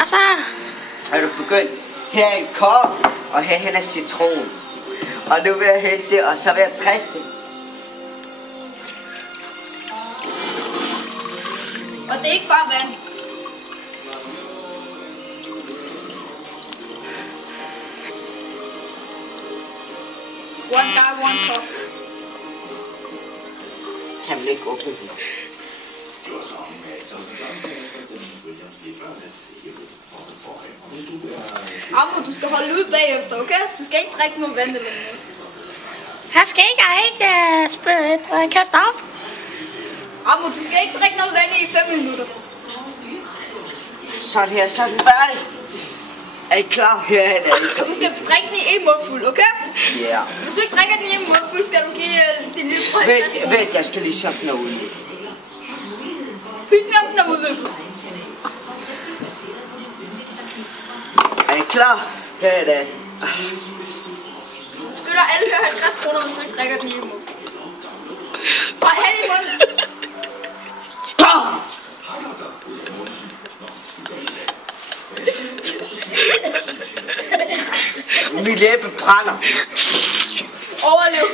drikker så? Er du begyndt? Her er en kop, og her er citron. Og nu vil jeg hælde det, og så vil jeg drikke det. Og det er ikke bare vand. One guy, one cup. Kan man ikke åbne den? Ammo, du skal holde ud bagefter, okay? Du skal ikke drikke noget vand eller noget. Her skal ikke kaste op. Ammo, du skal ikke drikke noget vand i 5 minutter. Sådan her, sådan var det. Er I klar? Her er det. Du skal drikke den i en mundfuld, okay? Ja. Hvis du ikke drikker den i en mundfuld, skal du give din lille brød. Vent, jeg skal lige sådan noget ud. Pyt med om den er ude. Er I klar? Her er det. Du skylder alle her 50 kroner, hvis du ikke drikker den i en mundfuld. Og hen i munden. Min læbe brænder. Overlev.